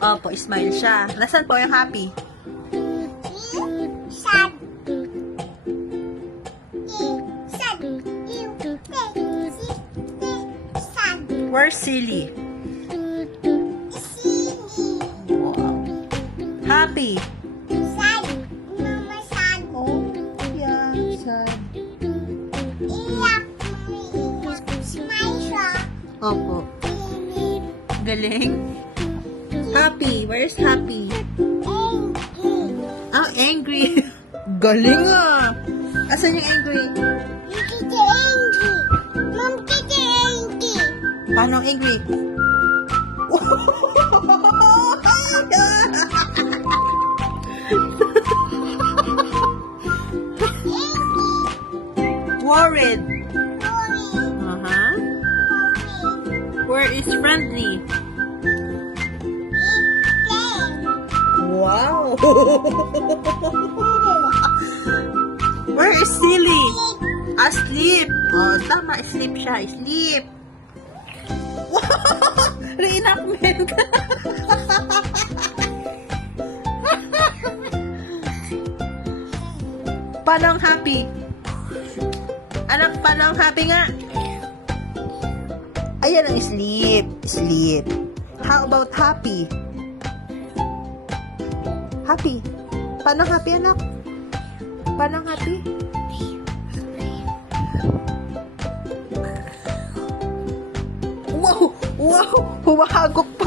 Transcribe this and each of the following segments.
Opo, smile siya. Nasaan po yung happy? Sad. Sad. Where's silly? Silly. Wow. Happy. Sad. Mama sad. Oh, yeah, sad. Iyak. Iyak. Smile siya. Opo. Silly. Galing. Happy. Where's happy? Angry. Ah, angry. Galing ah. Asan yung angry? Kita angry. Mom, kita angry. Paano ang angry? Worried. Uh-huh. Where is friendly? Wow. Where is silly? Asleep. Oh, tama. Sleep siya. Sleep. Reenactment. Paano ang happy? Anak, paano ang happy nga? Ayan ang sleep. Sleep. How about happy? Happy. Paano ang happy, anak? Paano ang happy? Wow! Wow! Humahagok pa!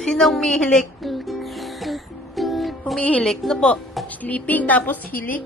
Sinong humihilik? Humihilik? Ano po? Sleeping tapos hilik?